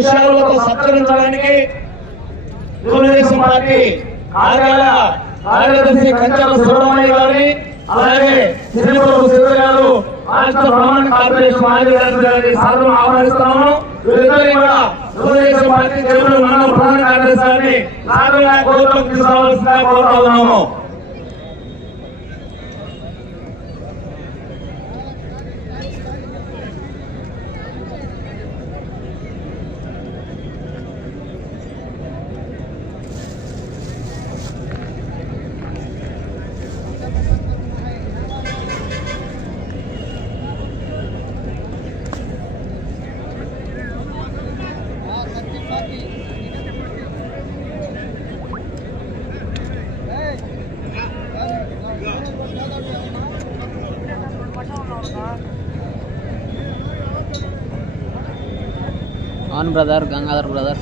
విషయాలతో సత్కరించడానికి తెలుగుదేశం పార్టీ కార్యాలయ కార్యదర్శి కంచాల సుబ్రహ్మణ్య గారిని అలాగే శ్రీపురం శివ గారు రాష్ట్ర బ్రహ్మాండ కార్పొరేషన్ మాజీ సాధన ఆహ్వానిస్తున్నాము. వీరిద్దరిని కూడా తెలుగుదేశం పార్టీ తెలుగు మండల ప్రధాన కార్యదర్శి గారిని కోరుతా ఉన్నాము. అవును brother Gangadhar brother.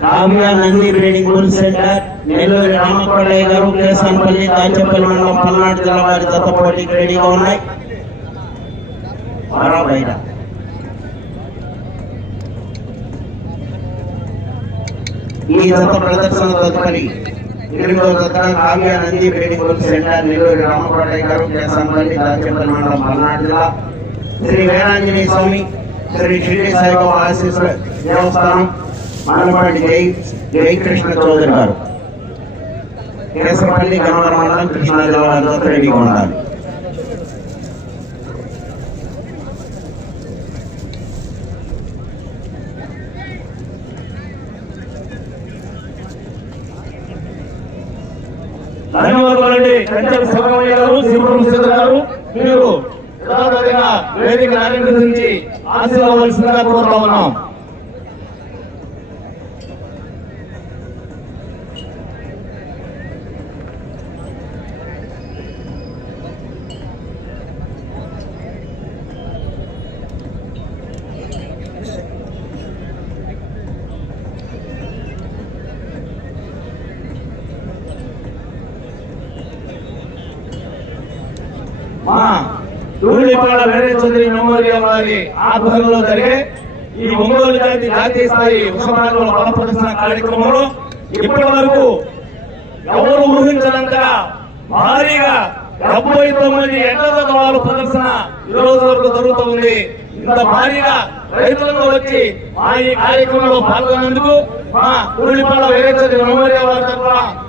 Kamya Nandi breeding bull centre Nellore Ramakondaiah garu Kesanpalli Dachepalli మండలం పల్నాడు జిల్లా వారి దత్తపోటీకి రెడీగా ఉన్నాయి వారా బయట ఈ జత ప్రదర్శన తదుపరి ఎనిమిదవ కావ్య నంది సెంటర్ నెల్లూరు గారు మండలం పల్నాడు జిల్లా. శ్రీ వీరాంజనేయ స్వామి శ్రీ షిరిడి సాయిబాబా ఆశీస్సుల దేవస్థానం జై జై కృష్ణ చౌదరి గారు. కేసరపల్లి గన్నవరం మండలం కృష్ణా జిల్లా రెడీగా ఉండాలి కంచెల శివరామయ్య గారు గారు మీరు వేదిక అలంకరించి ఆశీర్వవలసిందిగా కోరుతా ఉన్నాం. మా ధూళిపాడ వేరే మెమోరియల్ వారి ఆధ్వర్యంలో జరిగే ఈ ఒంగోలు జాతి జాతీయ స్థాయి ఉత్సవాల బల ప్రదర్శన కార్యక్రమంలో ఇప్పటి వరకు ఎవరు ఊహించనంతగా భారీగా డెబ్బై తొమ్మిది ఎండల వారు ప్రదర్శన ఈ రోజు వరకు జరుగుతుంది ఇంత భారీగా రైతులకు వచ్చి మా ఈ కార్యక్రమంలో పాల్గొనేందుకు మా ఊళ్ళిపాల వేరేచంద్ర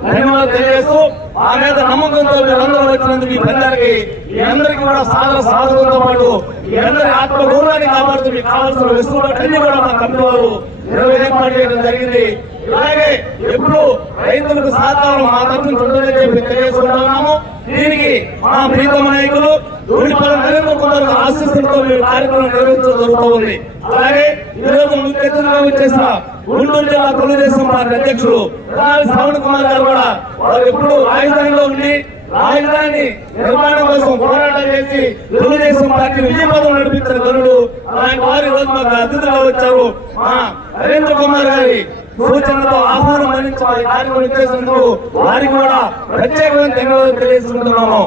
ధన్యవాదాలు తెలియజేస్తూ మీద నమ్మకంతో మీరందరూ వచ్చినందుకు మీ అందరికీ మీ అందరికీ కూడా సాధన సాధనతో పాటు మీ అందరి ఆత్మ గౌరవాన్ని కాపాడుతూ మీకు కావాల్సిన వస్తువులన్నీ కూడా మా కంపెనీ వారు చేయడం జరిగింది. ఇలాగే ఎప్పుడు రైతులకు సహకారం మా తరఫున ఉంటుందని చెప్పి తెలియజేస్తున్నాము దీనికి మా ప్రీతమ నాయకులు దూడిపల్లి నరేంద్ర కుమార్ ఆశీస్సులతో మేము కార్యక్రమం నిర్వహించడం జరుగుతూ ఉంది. అలాగే ఈ రోజు ముఖ్య గుంటూరు జిల్లా తెలుగుదేశం పార్టీ అధ్యక్షుడు శ్రవణ్ కుమార్ గారు కూడా వారు ఎప్పుడు రాజధానిలో ఉండి రాజధాని నిర్మాణం కోసం పోరాటం చేసి తెలుగుదేశం పార్టీ విజయపదం నడిపించిన గనుడు అలాంటి వారు ఈ రోజు మాకు అతిథులుగా వచ్చారు. మా నరేంద్ర కుమార్ గారి సూచనతో ఆహ్వానం అందించి కార్యక్రమం చేసినందుకు వారికి కూడా ప్రత్యేకమైన ధన్యవాదాలు తెలియజేసుకుంటున్నాము.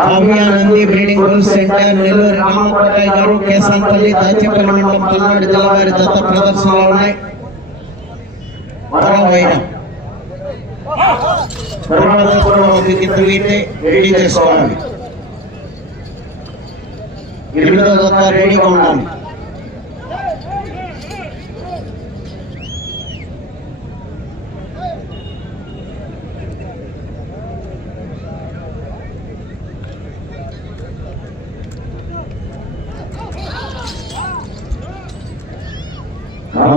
Kavya breeding bull centre Nellore Ramakotaiah garu Kesampalli Dachepalli మండలం పల్నాడు జిల్లా వారి దత్త ప్రదర్శనలు ఉన్నాయి. వరం వైన తర్వాత కూడా ఒక గిత్తు వీటి రెడీ చేసుకోవాలి. ఎనిమిదో జత రెడీగా ఉండాలి.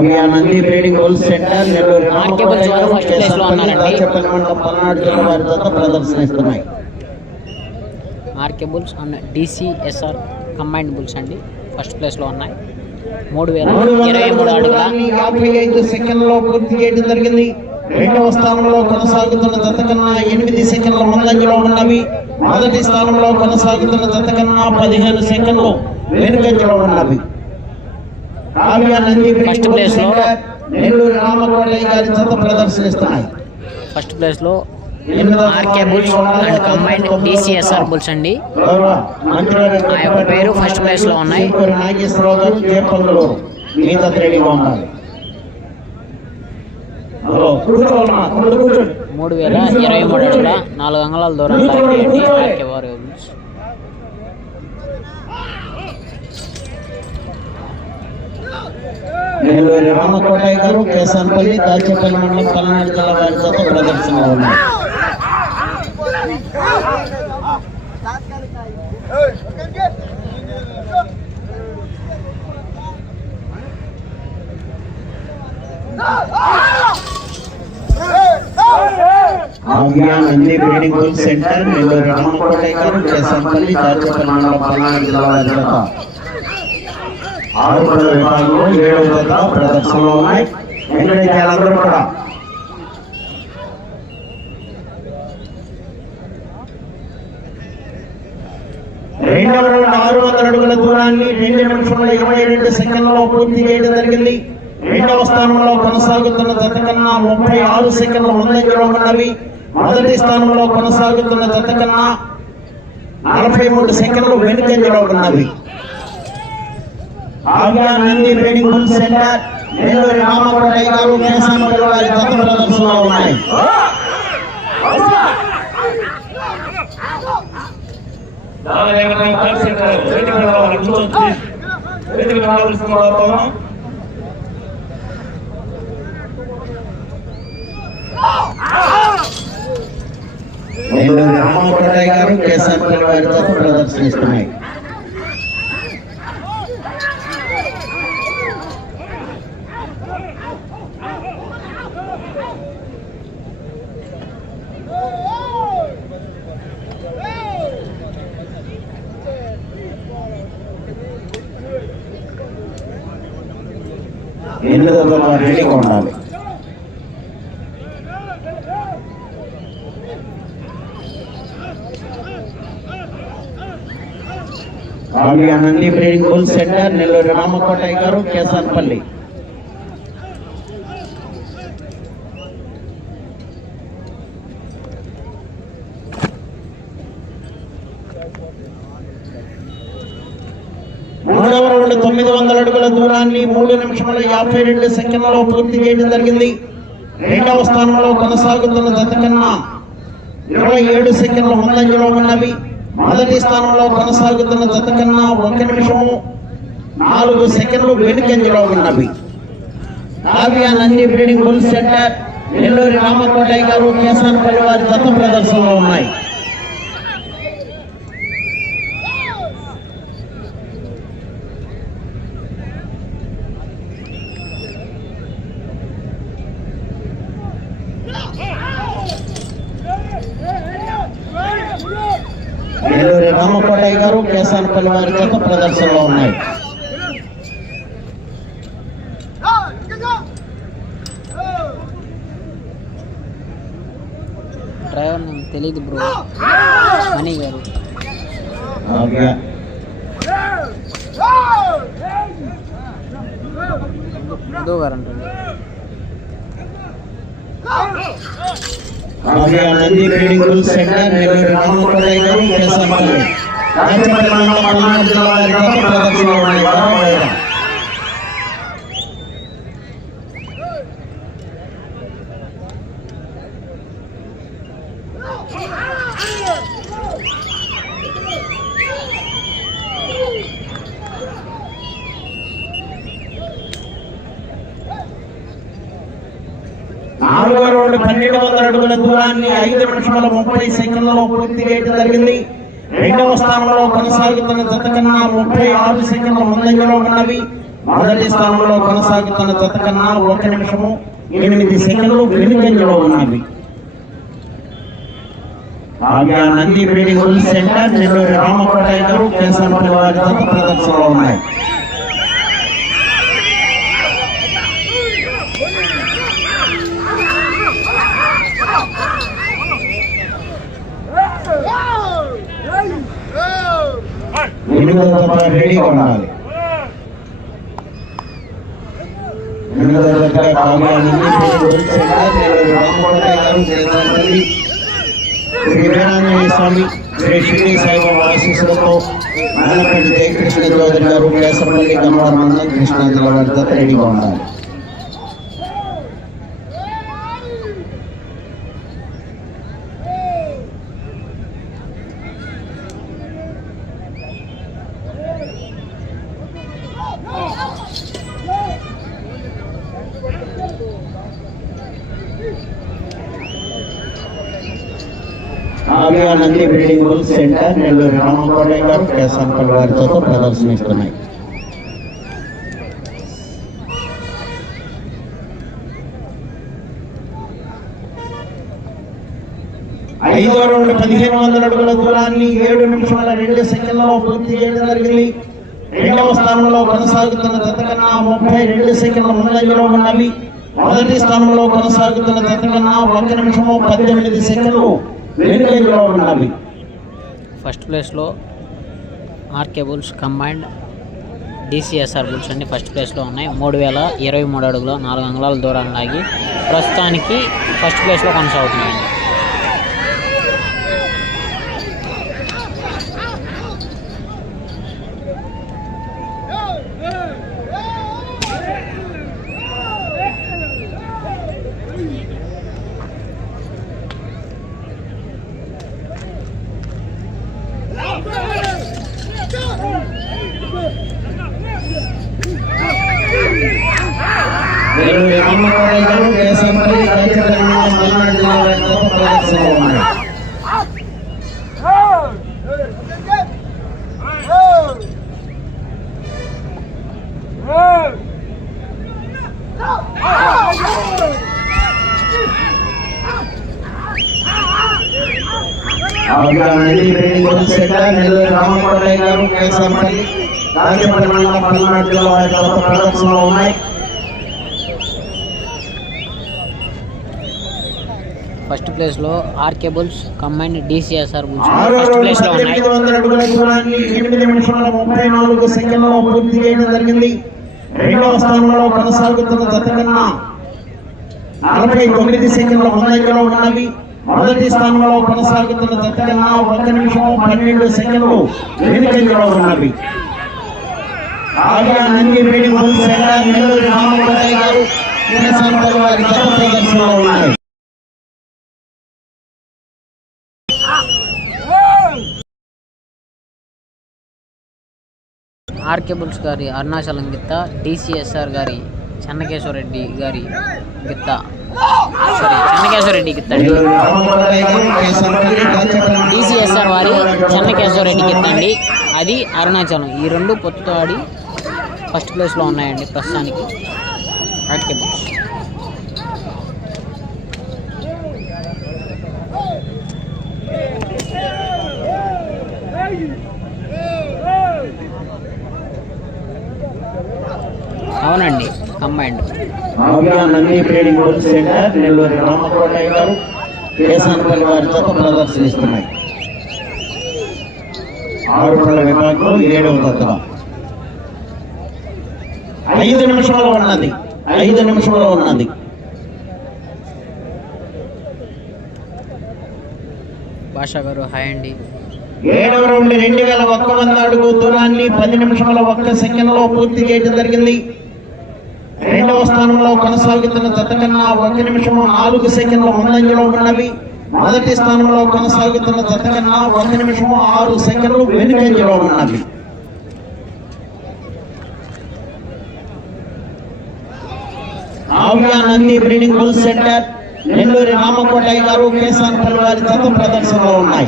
Kavya Nandi breeding whole centre Nellore మండలం పల్నాడు జిల్లా వారి జత ప్రదర్శనిస్తున్నాయి. RK bulls and DCSR combined bulls అండి. ఫస్ట్ ప్లేస్లో ఉన్నాయి. మూడు వేల ఇరవై మూడు అడుగుల యాభై ఐదు సెకండ్లో పూర్తి చేయడం జరిగింది. రెండవ స్థానంలో కొనసాగుతున్న జత కన్నా ఎనిమిది సెకండ్ల ముందంజలో ఉన్నవి. మొదటి స్థానంలో కొనసాగుతున్న జత కన్నా పదిహేను సెకండ్లు వెనుకంజలో ఉన్నవి. First place లో నెల్లూరు రామకోటయ్య గారి జత ప్రదర్శనిస్తున్నాయి. ఫస్ట్ ప్లేస్లో ఎనిమిదవ RK bulls and combined DCSR bulls అండి. ఆ యొక్క పేరు first place లో ఉన్నాయి. మూడు వేల ఇరవై మూడు అడుగుల నాలుగు అంగళాల దూరం ఆర్కే వారు నెల్లూరు రామకోటయ్య గారు కేసాన్పల్లి దాచేపల్లి మండలం పల్నాడు జిల్లా వారి చేత ప్రదర్శనలో ఉన్నారు. ఆవ్య నంది బ్రీడింగ్ సెంటర్ నెల్లూరు రామకోటయ్య గారు కేసాన్పల్లి దాచేపల్లి మండలం పల్నాడు జిల్లా వారి చేత ఆరు విభాగంలో ఏడు వద్ద ప్రదర్శనలో ఉన్నాయి. వెంకటేశ్వరందరూ కూడా రెండవ రౌండ్ ఆరు వందల అడుగుల దూరాన్ని రెండు నిమిషముల ఇరవై రెండు సెకండ్లలో పూర్తి చేయడం జరిగింది. రెండవ స్థానంలో కొనసాగుతున్న జత కన్నా ముప్పై ఆరు సెకండ్ల ముందంజలో ఉన్నవి. మొదటి స్థానంలో కొనసాగుతున్న జత కన్నా నలభై మూడు సెకండ్లు వెనుకంజలో ఉన్నవి. ఆవ్యా నంది రూమ్ సెంటర్ నెల్లూరు రామకోట గారు కేసాంపల్లి వారి జత ప్రదర్శనలో ఉన్నాయి. నెల్లూరు రామకోట గారు కేసాంపల్లి వారి జత ప్రదర్శనిస్తున్నాయి. ఎన్ని దగ్గర ఉండాలి కావ్య నంది బ్రీడింగ్ సెంటర్ నెల్లూరు రామకోటయ్య గారు కేసాన్పల్లి మూడవ తొమ్మిది వందల అడుగుల దూరాన్ని మూడు నిమిషముల యాభై రెండు సెకండ్లలో పూర్తి చేయడం జరిగింది. రెండవ స్థానంలో కొనసాగుతున్న జత కన్నా ఇరవై ఏడు సెకండ్లు ముందంజలో ఉన్నవి. మొదటి స్థానంలో కొనసాగుతున్న జత కన్నా ఒక నిమిషము నాలుగు సెకండ్లు వెనుకంజలో ఉన్నవి. Kavya Nandi breeding bull centre Nellore Ramakotaiah garu Kesanpalli వారి దత్త ప్రదర్శనలో ఉన్నాయి. రామకోటయ్య గారు కేసాన్పల్లి వారి జత ప్రదర్శనలో ఉన్నాయి. డ్రైవర్ తెలియదు బ్రో. మనీ గారు. గారు అంటారు Kavya Nandi breeding bull centre Nellore Ramakotaiah garu Kesanpalli Rajapalli మండలం పల్నాడు జిల్లా వారి జత ప్రదర్శనలో ఉన్నాయి గౌరవ నుండి పన్నెండు వందల అడుగుల ఐదు నిమిషాల ముప్పై సెకండ్లలో పూర్తి చేయడం జరిగింది. రెండవ స్థానంలో కొనసాగుతున్న జత కన్నా ముప్పై ఆరు సెకండ్ల ముందంజలో ఉన్నవి. మొదటి స్థానంలో కొనసాగుతున్న జత కన్నా ఒక నిమిషము ఎనిమిది సెకండ్లు వెనుకంజలో ఉన్నవి. నంది బ్రీడింగ్ సెంటర్ నెల్లూరు రామకోట గారు కేసంపల్లి వారి జత ప్రదర్శనలో ఉన్నాయి ఎనిమిదవ జత రెడీగా ఉండాలి ఎనిమిదవ జత కావ్య నంది బ్రీడింగ్ సెంటర్ నెల్లూరు రామకోటయ్య గారు కేసంపల్లి శ్రీ వీరాంజనేయ స్వామి శ్రీ షిరిడి సాయిబాబా ఆశీస్సులతో మండలం కృష్ణా జిల్లా రెడీగా ఉండాలి కావ్య నంది బిల్డింగ్ సెంటర్ నెల్లూరు రామకోటయ్య గారు కేశంపల్లి వారి ప్రదర్శనిస్తున్నాయి. ఐదో రౌండ్ పదిహేను వందల అడుగుల దూరాన్ని ఏడు నిమిషాల రెండు సెకండ్లలో పూర్తి చేయడం జరిగింది. రెండవ స్థానంలో కొనసాగుతున్న జతకన్నా ముప్పై రెండు సెకండ్ల ముందంజలో ఉన్నవి. మొదటి స్థానంలో కొనసాగుతున్న జతకన్నా ఒక నిమిషము పద్దెనిమిది సెకండ్లు వెనుకంజలో ఉన్నవి. ఫస్ట్ ప్లేస్లో RK bulls combined DCSR bulls అన్ని ఫస్ట్ ప్లేస్లో ఉన్నాయి. మూడు వేల ఇరవై మూడు అడుగులో నాలుగు అంగుళాల దూరం లాగి ప్రస్తుతానికి ఫస్ట్ ప్లేస్లో కొనసాగుతున్నాయండి నెల్లూరు రామకోటయ్య గారు కేశంపల్లి రైతుల మండలం మల్నాడు జిల్లా వారి జత ప్రదర్శనలో ఉన్నాయి అవగాహనది బ్రీడింగ్ సెంటర్ నెల్లూరు రామకోటయ్య గారు కేశంపల్లి వారి ప్రదర్శనలో ఉన్నాయి ఫస్ట్ డిసిఎస్ఆర్ బుల్స్ ఆరో ఫస్ట్ ఉన్నాయి. రెండవ స్థానంలో కొనసాగుతున్న జత కన్నా నలభై తొమ్మిది సెకండ్ల ముందంజలో ఉన్నవి మొదటి స్థానంలో కొనసాగుతున్న జత కన్నా ఒక నిమిషం పన్నెండు సెకండ్లు వెనుకంజలో ఉన్నవి. నెల్లూరు రామకోటయ్య గారు వారి ప్రదర్శనలో ఉన్నాయి ఆర్కే బుల్స్ గారి అరుణాచలం గిత్త డిసిఎస్ఆర్ గారి చెన్నకేశ్వరరెడ్డి గారి గిత్త. సారీ చెన్నకేశ్వరరెడ్డి గిత్త. డిసిఎస్ఆర్ వారి చెన్నకేశ్వరరెడ్డి గిత్త అండి. అది అరుణాచలం. ఈ రెండు పొత్తుతో ఆడి ఫస్ట్ ప్లేస్లో ఉన్నాయండి ప్రస్తుతానికి. ఆర్కే బుల్స్ అవునండి కంబైండ్ కావ్య నంది ట్రేడింగ్ హోల్ సెంటర్ నెల్లూరు రామకోటయ్య గారు కేసానపల్లి వారి జత ప్రదర్శనిస్తున్నాయి. ఆరు పళ్ళ విభాగం ఏడవ తత్వం ఐదు నిమిషంలో ఉన్నది ఐదు నిమిషంలో ఉన్నది భాషా గారు హాయ్ అండి. ఏడవ రౌండ్ రెండు వేల ఒక్క వంద అడుగు దూరాన్ని పది నిమిషాల ఒక్క సెకండ్లో పూర్తి చేయడం జరిగింది. రెండవ స్థానంలో కొనసాగుతున్న జత కన్నా ఒక నిమిషము నాలుగు సెకండ్ల ముందంజలో ఉన్నవి. మొదటి స్థానంలో కొనసాగుతున్న జత కన్నా ఒక నిమిషము ఆరు సెకండ్లు వెనుకంజలో ఉన్నవి. Nandi breeding bull centre Nelluri Ramakotaiah గారు కేసానపల్లి వారి జత ప్రదర్శనలో ఉన్నాయి.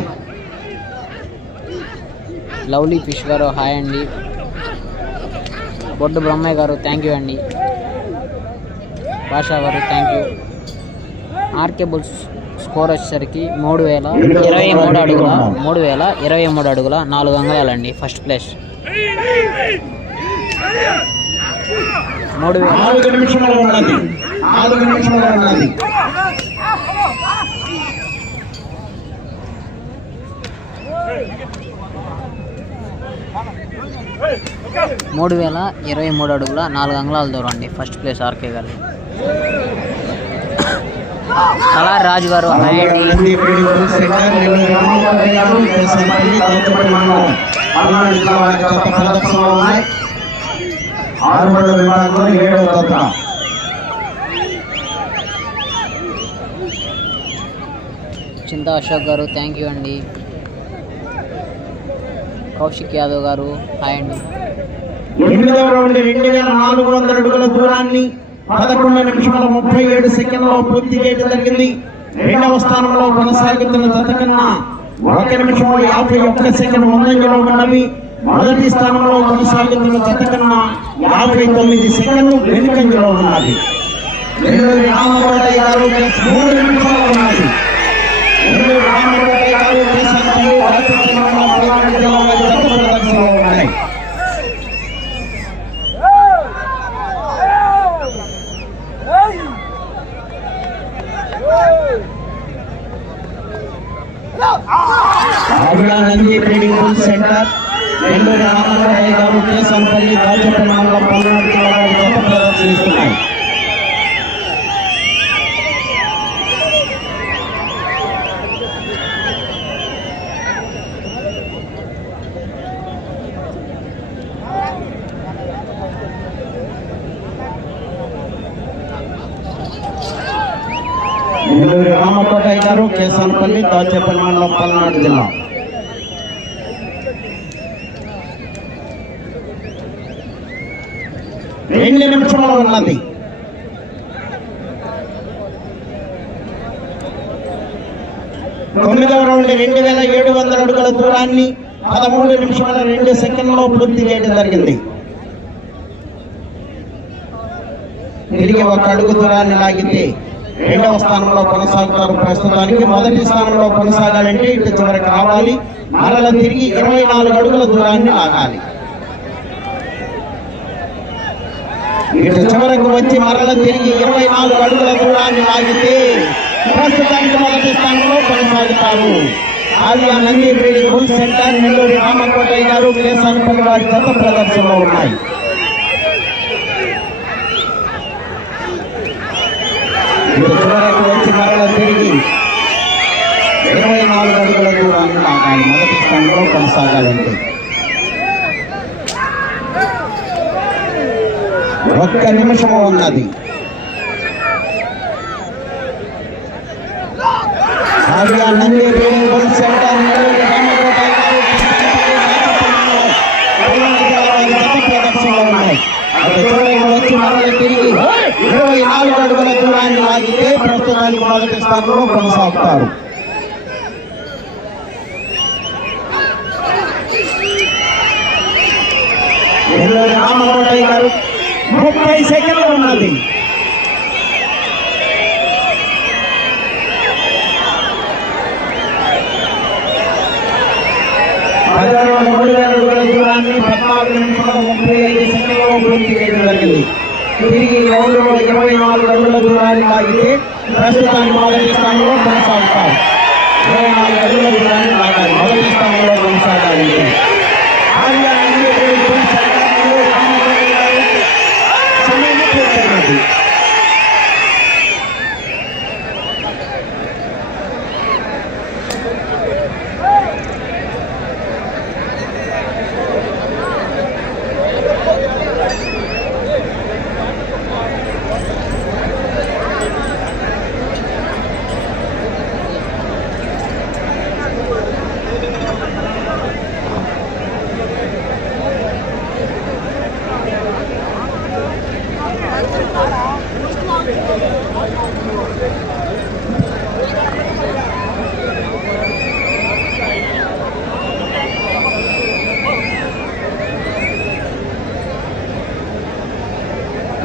లవ్లీ ఫిష్ గారు హాయ్ అండి. బొడ్డు బ్రహ్మయ్య గారు థ్యాంక్ యూ అండి. Bhasha garu thank you RK bulls score వచ్చేసరికి మూడు వేల ఇరవై మూడు అడుగుల మూడు వేల ఇరవై మూడు అడుగుల నాలుగు అంగళాలండి ఫస్ట్ ప్లేస్ నాలుగు నిమిషంలో ఉన్నది నాలుగు నిమిషంలో ఉన్నది మూడు వేల ఇరవై మూడు అడుగుల నాలుగు అంగుళాల దూరం అండి. ఫస్ట్ ప్లేస్ ఆర్కే గారు. కళార్ రాజు గారు హాయ్ అండి నంది ప్రీమియం సెంటర్ నెల్లూరి రామకోటయ్య గారు కేసానపల్లి దత్తపల్లి మండలం పల్నాడు జిల్లా వారి జత ప్రదర్శనలో ఉన్నాయి ఆరు మూడు విభాగంలో ఏడవ జత చింతా అశోక్ గారు థ్యాంక్ యూ అండి. కౌశిక్ యాదవ్ గారు హాయ్ అండి. ఎనిమిదవ రౌండ్ రెండు వేల నాలుగు వందల అడుగుల దూరాన్ని పదకొండు నిమిషాల ముప్పై ఏడు సెకండ్లో పూర్తి చేయడం జరిగింది. రెండవ స్థానంలో కొనసాగుతున్న జత కన్నా ఒక నిమిషం యాభై ఒక్క సెకండ్ ముందంజలో ఉన్నవి. మొదటి స్థానంలో కొనసాగుతున్న జత కన్నా యాభై తొమ్మిది సెకండ్లు వెనుకంజలో ఉన్నది. ఆవిడ నంది ట్రేడింగ్ సెంటర్. నెల్లూరు రామరాయ గారు కేసంపల్లి దాచేపల్లి మండలం పల్నాడు జిల్లా వారి ప్రదర్శిస్తున్నాయి రామకోట రామకోటయ్య గారు కేసానపల్లి దాచేపల్లి మండలం పల్నాడు జిల్లా. రెండు నిమిషంలో ఉన్నది తొమ్మిదవ రౌండ్ రెండు వేల ఏడు వందల అడుగుల దూరాన్ని పదమూడు నిమిషాల రెండు సెకండ్లో పూర్తి చేయడం జరిగింది. తిరిగి ఒక అడుగు దూరాన్ని లాగితే రెండవ స్థానంలో కొనసాగుతారు. ప్రస్తుతానికి మొదటి స్థానంలో కొనసాగాలంటే ఇటు చివరికి రావాలి. మరల తిరిగి ఇరవై నాలుగు అడుగుల దూరాన్ని లాగాలి. ఇటు చివరకు వచ్చి మరల తిరిగి ఇరవై నాలుగు అడుగుల దూరాన్ని లాగితే ప్రస్తుతానికి మొదటి స్థానంలో కొనసాగుతారు. ఆలియా నంది బ్రీడింగ్ సెంటర్ నెల్లూరు రామకోటయ్య గారు కేసానపల్లి వారి గత ప్రదర్శనలో ఉన్నాయి. చివరకు వచ్చి మరల తిరిగి ఇరవై నాలుగు అడుగుల దూరాన్ని లాగాలి మొదటి స్థానంలో కొనసాగాలంటే. ఒక్క నిమిషము ఉన్నది. ఆవిడ నంది సెంటర్ ఇరవై నాలుగు అడుగుల దూరాన్ని లాగితే ప్రస్తుతానికి మొదటి స్థానంలో కొనసాగుతారు. రామకోటయ్య గారు ముప్పై సెకండ్లు ఉన్నది పదహారు మూడు వేల అడుగుల దూరాన్ని పద్నాలుగు నిమిషాల ముప్పై ఐదు సెకండ్లలో పూర్తి చేయడం జరిగింది తిరిగి రౌండ్లో ఇరవై నాలుగు అడుగుల దూరాన్ని లాగితే ప్రస్తుతానికి మొదటి స్థానంలో కొనసాగుతారు ఇరవై నాలుగు అడుగుల దూరాన్ని లాగాలి మొదటి స్థానంలో కొనసాగాలి Arya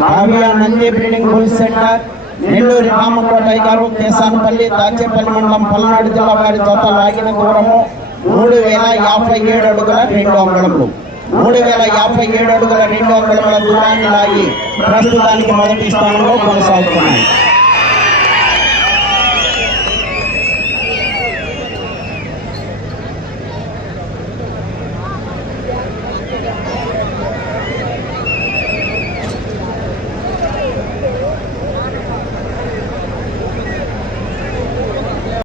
Kavya Nandi breeding bull centre Nellore Ramakotaiah garu Kesanapalli Dachepalli మండలం పల్నాడు జిల్లా వారి జత లాగిన దూరము మూడు వేల యాభై ఏడు అడుగుల రెండు అంగుళములు. మూడు వేల యాభై ఏడు అడుగుల రెండు అంగుళముల దూరాన్ని లాగి ప్రస్తుతానికి మొదటి స్థానంలో కొనసాగుతున్నాయి.